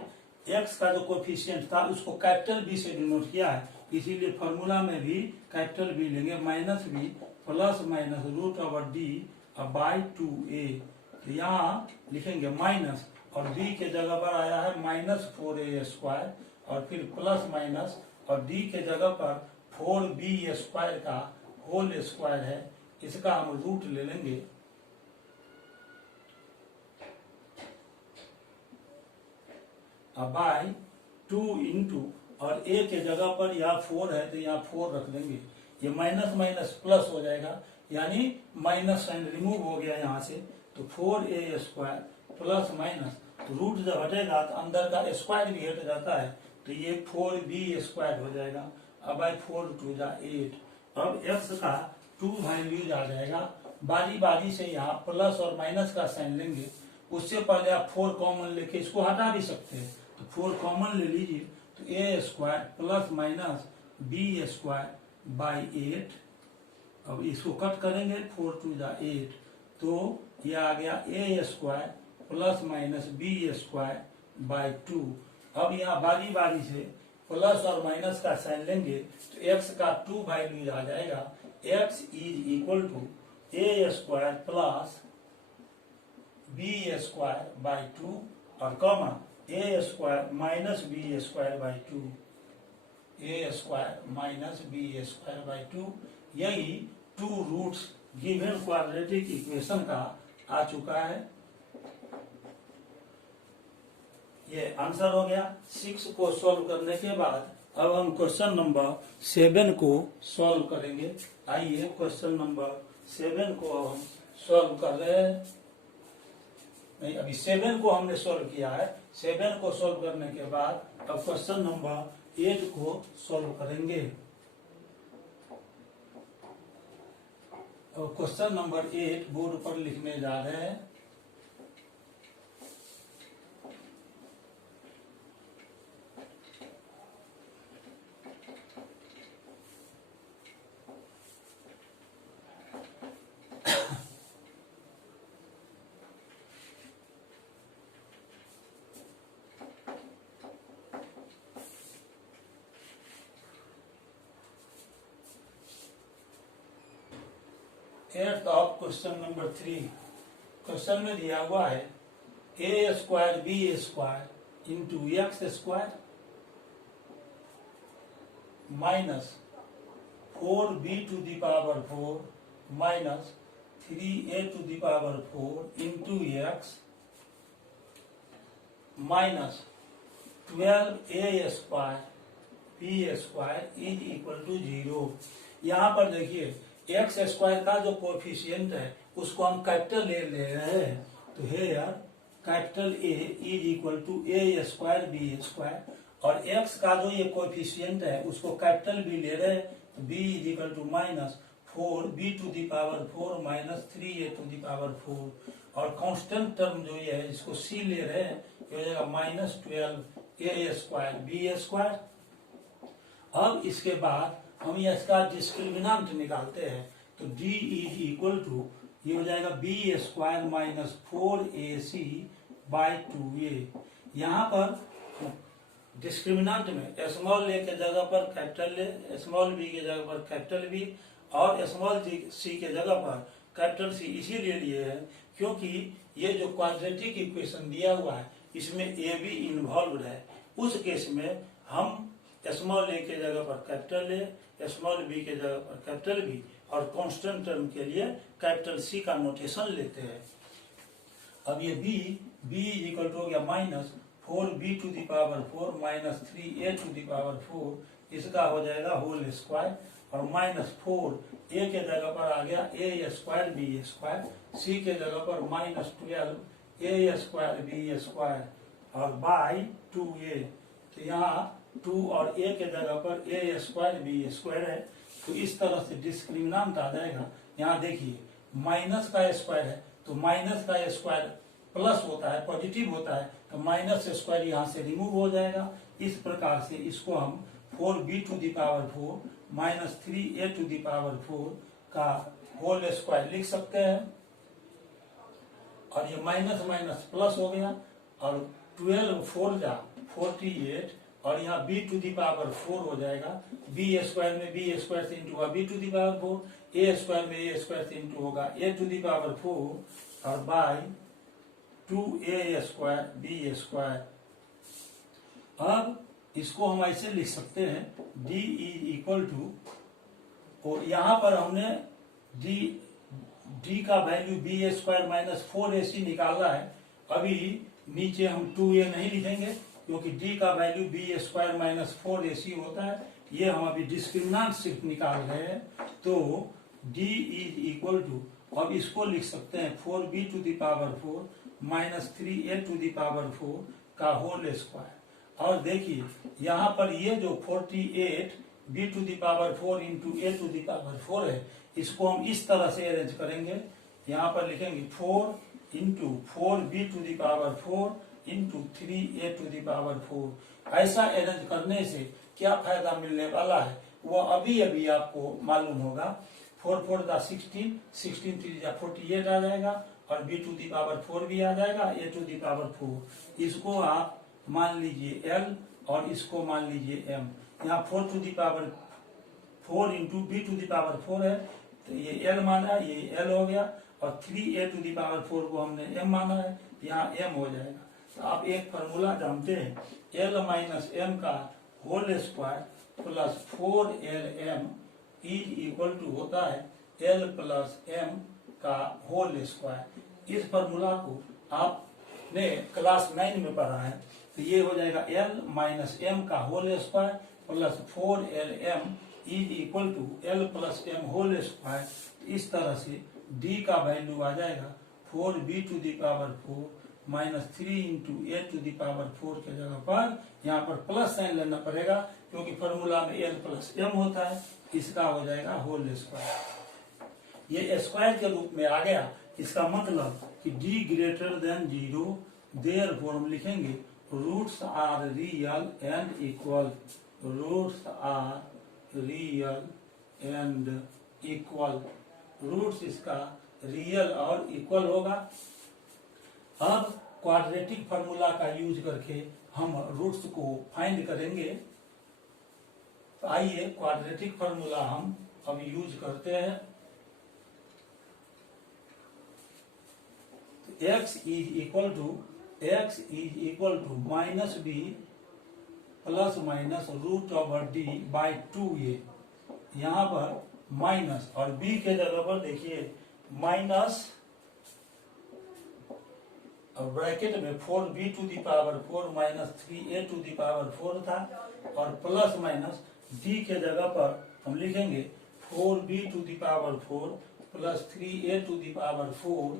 x का जो कोएफिशिएंट था उसको कैपिटल B से डिनोट किया है इसीलिए फॉर्मूला में भी कैपिटल B लेंगे minus b plus minus root over d by 2a। तो यहाँ लिखेंगे माइनस और b के जगह पर आया है माइनस 4a स्क्वायर और फिर प्लस माइनस और d के जगह पर 4b स्क्वायर का होल स्क्वायर है, इसका हम रूट ले लेंगे बाई 2 इंटू और a के जगह पर यहाँ 4 है तो यहाँ 4 रख देंगे, ये माइनस माइनस प्लस हो जाएगा यानी माइनस साइन रिमूव हो गया यहाँ से। तो 4a square plus minus root जब हटेगा तो अंदर का स्क्वायर भी हट जाता है तो ये 4b स्क्वायर हो जाएगा। अब बाई 4 2 जा 8। अब x का 2 वैल्यूज आ जाएगा, बारी बारी से यहाँ प्लस और माइनस का साइन लेंगे, उससे पहले आप 4 कॉमन लेके इसको हटा भी सकते हैं तो 4 कॉमन ले लीजिए तो a square plus minus b square by 8। अब इसको कट करेंगे 4 2 जा 8 तो ये आ गया a square plus minus b square by 2। अब यहाँ बारी बारी से प्लस और माइनस का साइन लेंगे तो x का 2 वैल्यू आ जाएगा। x is equal to a square plus b square by 2 और comma a square minus b square by 2, a square minus b square by 2। यही 2 रूट्स गिवन क्वाड्रेटिक इक्वेशन का आ चुका है। ये आंसर हो गया। 6 को सॉल्व करने के बाद अब हम क्वेश्चन नंबर 7 को सॉल्व करेंगे। आइए क्वेश्चन नंबर 7 को हम सॉल्व कर रहे हैं। नहीं, अभी 7 को हमने सोल्व किया है। 7 को सोल्व करने के बाद अब क्वेश्चन नंबर 8 को सोल्व करेंगे। और क्वेश्चन नंबर 8 बोर्ड पर लिखने जा रहे हैं। At of question number 3। Question में दिया हुआ है A square B square into x square minus 4b to the power 4 minus 3a to the power 4 into X minus 12a square B square is equal to 0। यहाँ पर देखिए x square का जो coefficient है उसको हम कैपिटल ए ले रहे हैं, तो here capital A is equal to A square B square, और एक्स का जो ये कोफिशिएंट है उसको कैपिटल बी ले रहे हैं, तो B is equal to minus 4b to the power 4 minus 3a to the power 4, और कांस्टेंट टर्म जो ये है इसको c ले रहे हैं, ये हो जाएगा minus 12a square B square. अब इसके बाद हम इसका डिस्क्रिमिनेंट निकालते हैं, तो d इज इक्वल टू ये हो जाएगा B square minus 4ac by 2a। यहाँ पर डिस्क्रिमिनेंट में स्मॉल ए के जगह पर कैपिटल ए, स्मॉल बी के जगह पर कैपिटल बी और स्मॉल सी के जगह पर कैपिटल सी इसीलिए लिए है क्योंकि ये जो क्वाड्रेटिक इक्वेशन दिया हुआ है इसमें ए बी इन्वॉल्व है। उस केस में हम स्मॉल ए के जगह पर कैपिटल ए, स्मॉल बी के जगह पर कैपिटल बी और कांस्टेंट टर्म के लिए कैपिटल सी का नोटेशन लेते हैं। अब ये b इक्वल टू हो गया minus 4b to the power 4 minus 3a to the power 4, इसका हो जाएगा होल स्क्वायर, और माइनस 4 a के जगह पर आ गया a square B square, c के जगह पर minus 12 a square B square और बाई 2a, तो यहाँ 2 और a के जगह पर a स्क्वायर बी स्क्वायर है, तो इस तरह से डिस्क्रिमिनेंट आ जाएगा। यहाँ देखिए माइनस का स्क्वायर है तो माइनस का स्क्वायर प्लस होता है, पॉजिटिव होता है, तो माइनस स्क्वायर यहाँ से रिमूव हो जाएगा। इस प्रकार से इसको हम 4b to the power 4 minus 3a to the power 4 का होल स्क्वायर लिख सकते हैं, और ये माइनस माइनस प्लस हो गया, और 12 4 जा 48, और यहाँ b टू दी पावर 4 हो जाएगा। बी स्क्वायर में बी स्क्वायर से इंटू होगा B to the power 4, A square में ए स्क्वायर से इंटू होगा ए टू दी पावर 4 और by 2a square B square. अब इसको हम ऐसे लिख सकते हैं d इज इक्वल टू, और यहाँ पर हमने d का value B square minus 4ac निकाला है। अभी नीचे हम 2a नहीं लिखेंगे क्योंकि d का value B square minus 4ac होता है, ये हम अभी डिस्क्रिमिनेंट सिर्फ निकाल रहे हैं, तो d इज इक्वल टू, अब इसको लिख सकते हैं 4b to the power 4 minus 3a to the power 4 का होल स्क्वायर। और देखिए यहाँ पर ये जो 48b to the power 4 into a to the power 4 है, इसको हम इस तरह से अरेंज करेंगे। यहाँ पर लिखेंगे 4 into 4b to the power 4 into 3a to the power 4। ऐसा अरेंज करने से क्या फायदा मिलने वाला है वो अभी अभी आपको मालूम होगा। 4 4 जा 16, 16 3 जा 48 आ जाएगा, और b टू दी पावर 4 भी आ जाएगा, a टू दी पावर 4। इसको आप मान लीजिए l और इसको मान लीजिए m। यहाँ 4 to the power 4 into b to the power 4 है, तो ये l माना, ये l हो गया, और 3a टू दी पावर 4 को हमने m माना है, यहाँ m हो जाएगा। तो आप एक फॉर्मूला जानते हैं, l माइनस m का whole square plus 4lm is equal to होता है l प्लस m का होल स्क्वायर। इस फॉर्मूला को आपने क्लास 9 में पढ़ा है, तो ये हो जाएगा l माइनस m का whole square plus 4lm is equal to l plus m whole square. इस तरह से d का वैल्यू आ जाएगा 4b to the power 4 -3 into A to the power 4 के जगह पर यहाँ पर प्लस साइन लेना पड़ेगा, क्योंकि फॉर्मूला में एल प्लस एम होता है। इसका हो जाएगा होल स्क्वायर। ये स्क्वायर के रूप में आ गया। इसका मतलब कि d ग्रेटर देन 0, देयरफॉर हम लिखेंगे roots are real and equal. Roots are real and equal. Roots इसका रियल और इक्वल होगा। अब क्वाड्रेटिक फार्मूला का यूज करके हम रूट्स को फाइंड करेंगे। तो आइए क्वाड्रेटिक फार्मूला हम अब यूज करते हैं। तो x is equal to minus b plus minus root over D by 2a। यहाँ पर माइनस और b के जगह पर देखिए माइनस और ब्रैकेट में 4b to the power 4 minus 3a to the power 4 था, और प्लस माइनस d के जगह पर हम लिखेंगे 4b to the power 4 plus 3a to the power 4,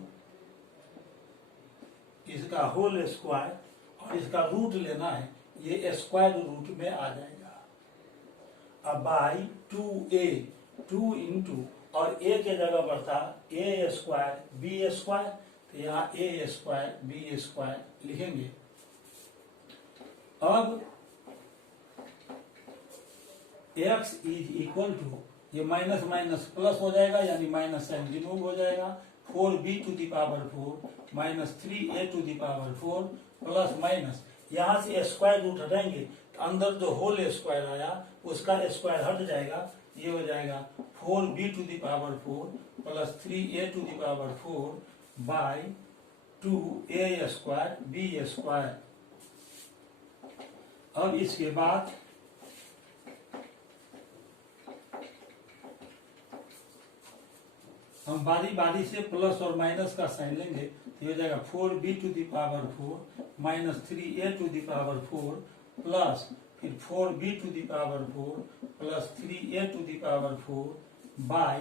इसका होल स्क्वायर, और इसका रूट लेना है, ये स्क्वायर रूट में आ जाएगा। अब बाई 2a, 2 इंटू और a के जगह पर था a स्क्वायर b स्क्वायर, तो यहाँ a स्क्वायर b स्क्वायर लिखेंगे। अब x इज इक्वल टू, ये माइनस माइनस प्लस हो जाएगा, यानी माइनस साइन रिमूव हो जाएगा। 4b to the power 4 minus 3a to the power 4 plus minus, यहाँ से स्क्वायर रूट हटाएंगे तो अंदर जो होल स्क्वायर आया उसका स्क्वायर हट जाएगा। ये हो जाएगा 4b to the power 4 plus 3a to the power 4 by 2a square b square. अब इसके बाद हम बारी बारी से प्लस और माइनस का साइन लेंगे, तो ये हो जाएगा 4b to the power 4 minus 3a to the power 4 plus फिर 4b to the power 4 plus 3a to the power 4 by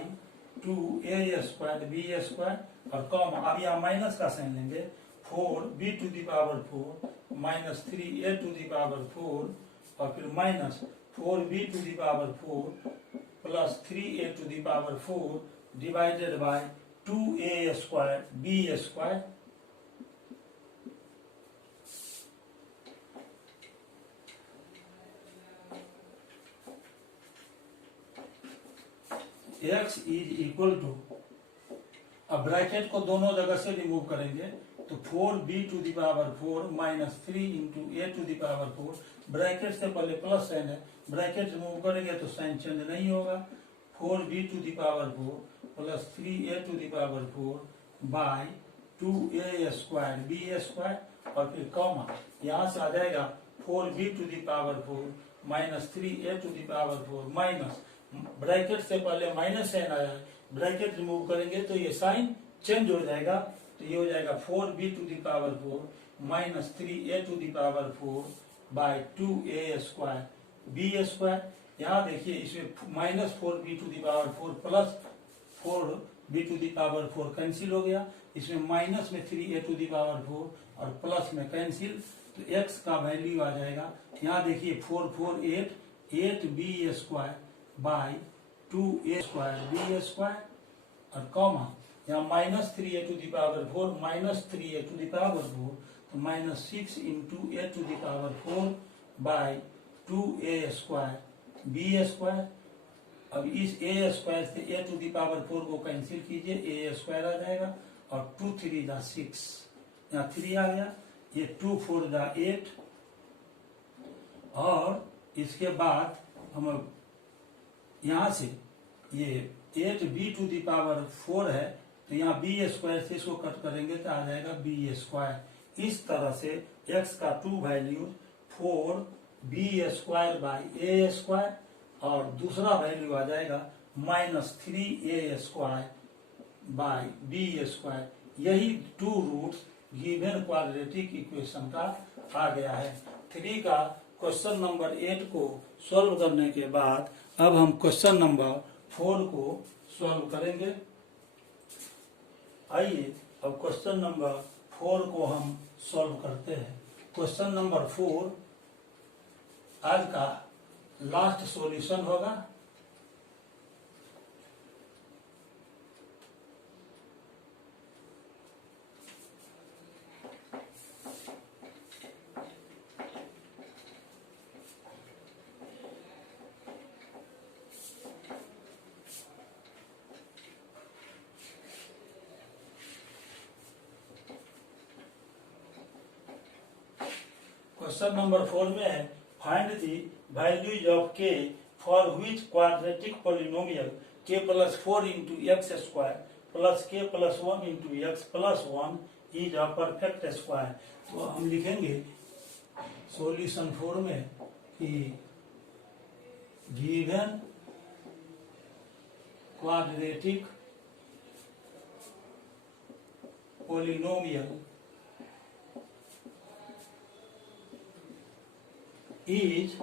2a square b square, और कॉमा अब यहाँ माइनस का साइन लेंगे 4b to the power 4 minus 3a to the power 4 और फिर minus 4b to the power 4 plus 3a to the power 4 divided by 2a square b square. x is equal to, अब bracket को दोनों जगह से remove करेंगे तो 4b to the power 4 minus 3 into a to the power 4, bracket से पहले plus sign है, ब्रैकेट रिमूव करेंगे तो साइन चेंज नहीं होगा। 4b to the power 4 plus 3a to the power 4 by 2a square b square, और फिर comma यहाँ से आ जाएगा 4b to the power 4 minus 3a to the power 4 minus, bracket से पहले माइनस साइन आया है, ब्रैकेट रिमूव करेंगे तो ये साइन चेंज हो जाएगा। तो ये हो जाएगा 4b to the power 4 minus 3a to the power 4 by 2a square b square. यहाँ देखिए इसमें minus 4b to the power 4 plus 4b to the power 4 cancel हो गया, इसमें माइनस में 3a टू द पावर 4 और प्लस में cancel, तो x का वैल्यू आ जाएगा। यहाँ देखिए 4 4 8 8b square by 2a square b square, और कॉमा यहाँ minus 3a to the power 4 minus 3a to the power 4, तो minus 6 into a to the power 4 by 2a square b square. अब इस a स्क्वायर से a to the power 4 को cancel कीजिए, a square आ जाएगा, और 2 3 जा 6, यहाँ 3 आ गया, ये 2 4 जा 8, और इसके बाद हम यहाँ से ये 8b टू द पावर 4 है, तो यहाँ b स्क्वायर से इसको कट करेंगे तो आ जाएगा b स्क्वायर। इस तरह से x का 2 values 4b square by a square, और दूसरा वैल्यू आ जाएगा minus 3a square by b square. यही 2 रूट्स गिवन क्वाड्रेटिक इक्वेशन का आ गया है। 3 का क्वेश्चन नंबर 8 को सॉल्व करने के बाद अब हम क्वेश्चन नंबर 4 को सॉल्व करेंगे। आइए अब क्वेश्चन नंबर 4 को हम सॉल्व करते हैं। क्वेश्चन नंबर 4 आज का लास्ट सॉल्यूशन होगा। क्वेश्चन नंबर 4 में है find the values of k for which quadratic polynomial k plus 4 into x square plus k plus 1 into x plus 1 is a perfect square. तो हम लिखेंगे सॉल्यूशन 4 में कि given quadratic polynomial is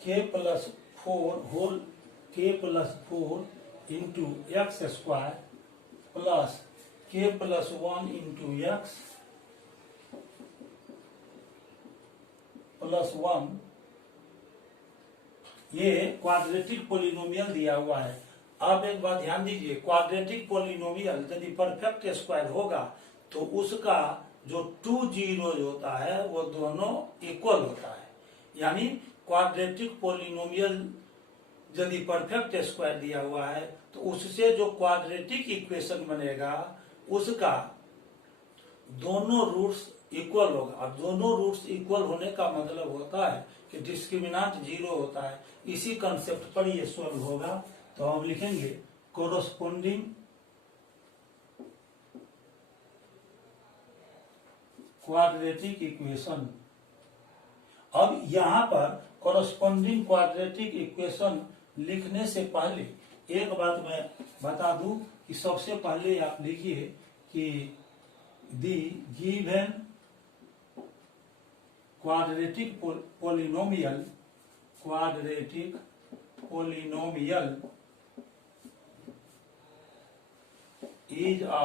k plus 4 whole k plus 4 into x square plus k plus 1 into x plus 1 ये quadratic polynomial दिया हुआ है। आप एक बात ध्यान दीजिए, क्वाड्रेटिक पॉलिनोमियल यदि परफेक्ट स्क्वायर होगा तो उसका जो 2 जीरोज होता है वो दोनों इक्वल होता है। यानी क्वाड्रेटिक पॉलिनोमियल यदि परफेक्ट स्क्वायर दिया हुआ है तो उससे जो क्वाड्रेटिक इक्वेशन बनेगा उसका दोनों रूट्स इक्वल होगा। और दोनों रूट्स इक्वल होने का मतलब होता है कि डिस्क्रिमिनेंट 0 होता है। इसी कंसेप्ट पर ये सॉल्व होगा। तो हम लिखेंगे कोरोस्पोंडिंग क्वाड्रेटिक इक्वेशन। अब यहाँ पर कोरोस्पोंडिंग क्वाड्रेटिक इक्वेशन लिखने से पहले एक बात मैं बता दूं कि सबसे पहले आप लिखिए कि the given quadratic polynomial is a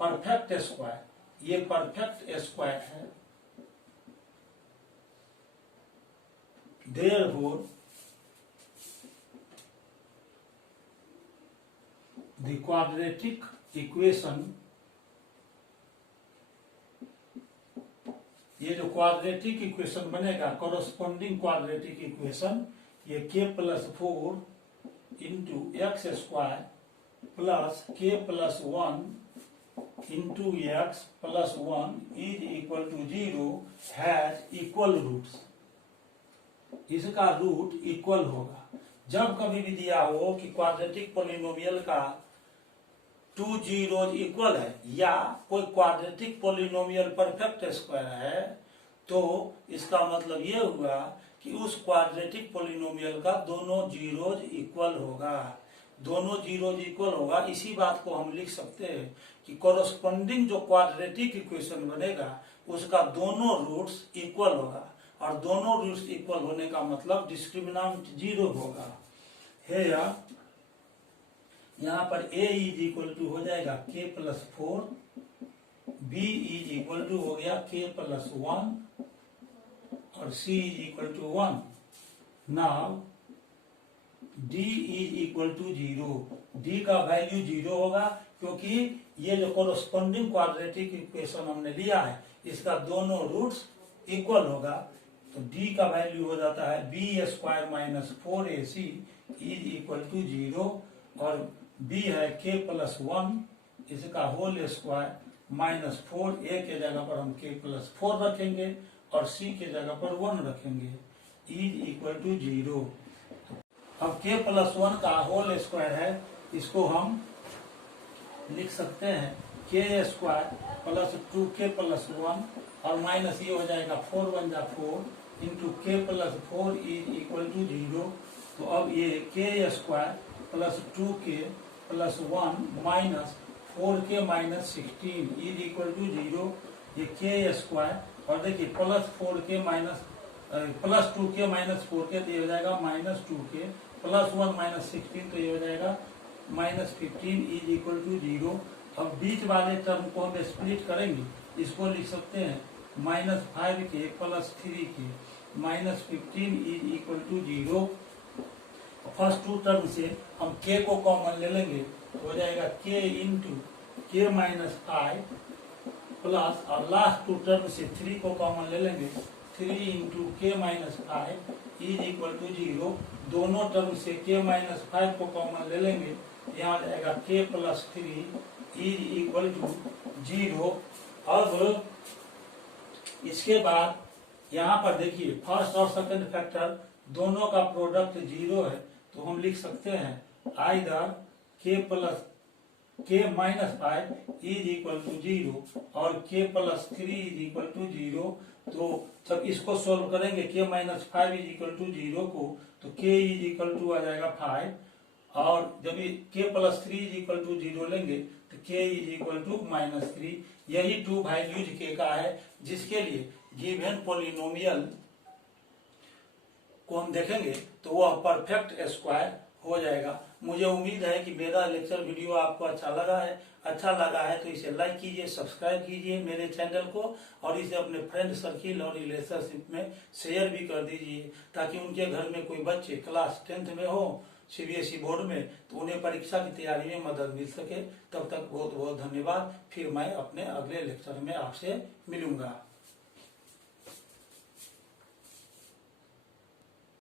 perfect square. ये परफेक्ट स्क्वायर है। Therefore, the quadratic equation, ये जो क्वाड्रेटिक इक्वेशन बनेगा कोरोस्पोंडिंग क्वाड्रेटिक इक्वेशन, ये k plus 4 into x square plus k plus 1 into x plus 1 is equal to 0 has equal roots. इसका root equal होगा। जब कभी भी दिया हो कि क्वाड्रेटिक पॉलिनोमियल का 2 जीरोज इक्वल है या कोई क्वाड्रेटिक पॉलिनोमियल परफेक्ट स्क्वायर है तो इसका मतलब ये हुआ कि उस क्वाड्रेटिक पॉलिनोमियल का दोनों जीरोज इक्वल होगा। दोनों जीरोज इक्वल होगा। इसी बात को हम लिख सकते हैं कि कोरोस्पोंडिंग जो क्वाड्रेटिक इक्वेशन बनेगा उसका दोनों रूट्स इक्वल होगा। और दोनों रूट्स इक्वल होने का मतलब डिस्क्रिमिनेंट 0 होगा। है यहाँ पर a इज इक्वल टू हो जाएगा k plus 4, b is equal to हो गया k प्लस 1 और c is equal to 1। Now d is equal to 0। d का वैल्यू 0 होगा क्योंकि ये जो कोरोस्पोंडिंग क्वाड्रेटिक इक्वेशन हमने लिया है इसका दोनों रूट्स इक्वल होगा। तो d का वैल्यू हो जाता है b square minus 4ac is equal to 0 और b है k प्लस 1 इसका होल स्क्वायर माइनस 4। a के जगह पर हम k प्लस 4 रखेंगे और c के जगह पर 1 रखेंगे इज इक्वल टू 0। अब k प्लस 1 का होल स्क्वायर है, इसको हम लिख सकते हैं k square plus 2k plus 1 और माइनस ये हो जाएगा 4 1 जा 4 into k plus 4 is equal to 0। तो अब ये k square plus 2k plus 1 minus 4k minus 16 is equal to 0। ये k स्क्वायर और देखिए plus 4k minus plus 2k minus 4k तो ये हो जाएगा माइनस 2k प्लस 1 माइनस 16 तो ये हो जाएगा माइनस 15 इज इक्वल टू 0। अब बीच वाले टर्म को हम स्प्लिट करेंगे, इसको लिख सकते हैं -5 के प्लस 3 के -15 is equal to 0। First two term से हम k को कॉमन ले लेंगे तो हो जाएगा k इंटू के -5 प्लस, और लास्ट टू टर्म से 3 को कॉमन ले लेंगे, 3 इंटू के -5 इज इक्वल टू 0। दोनों टर्म से k -5 को कॉमन ले लेंगे, यहाँ जाएगा k plus 3 is equal to 0। अब इसके बाद यहाँ पर देखिए फर्स्ट और सेकंड फैक्टर दोनों का प्रोडक्ट 0 है, तो हम लिख सकते हैं either k plus k -5 is equal to 0 और k plus 3 is equal to 0। तो जब इसको सोल्व करेंगे k -5 इज इक्वल टू 0 को, तो k इज इक्वल टू आ जाएगा 5, और जब k plus 3 is equal to 0 लेंगे तो k इज इक्वल टू -3। यही टू वैल्यूज k का है, जिसके लिए गिवन पॉलिनोमियल को हम देखेंगे तो वह परफेक्ट स्क्वायर हो जाएगा। मुझे उम्मीद है कि मेरा लेक्चर वीडियो आपको अच्छा लगा है तो इसे लाइक कीजिए, सब्सक्राइब कीजिए मेरे चैनल को, और इसे अपने फ्रेंड सर्किल और रिलेशनशिप में शेयर भी कर दीजिए, ताकि उनके घर में कोई बच्चे क्लास 10th में हो CBSE बोर्ड में, तो उन्हें परीक्षा की तैयारी में मदद मिल सके। तब तक बहुत बहुत धन्यवाद। फिर मैं अपने अगले लेक्चर में आपसे मिलूंगा।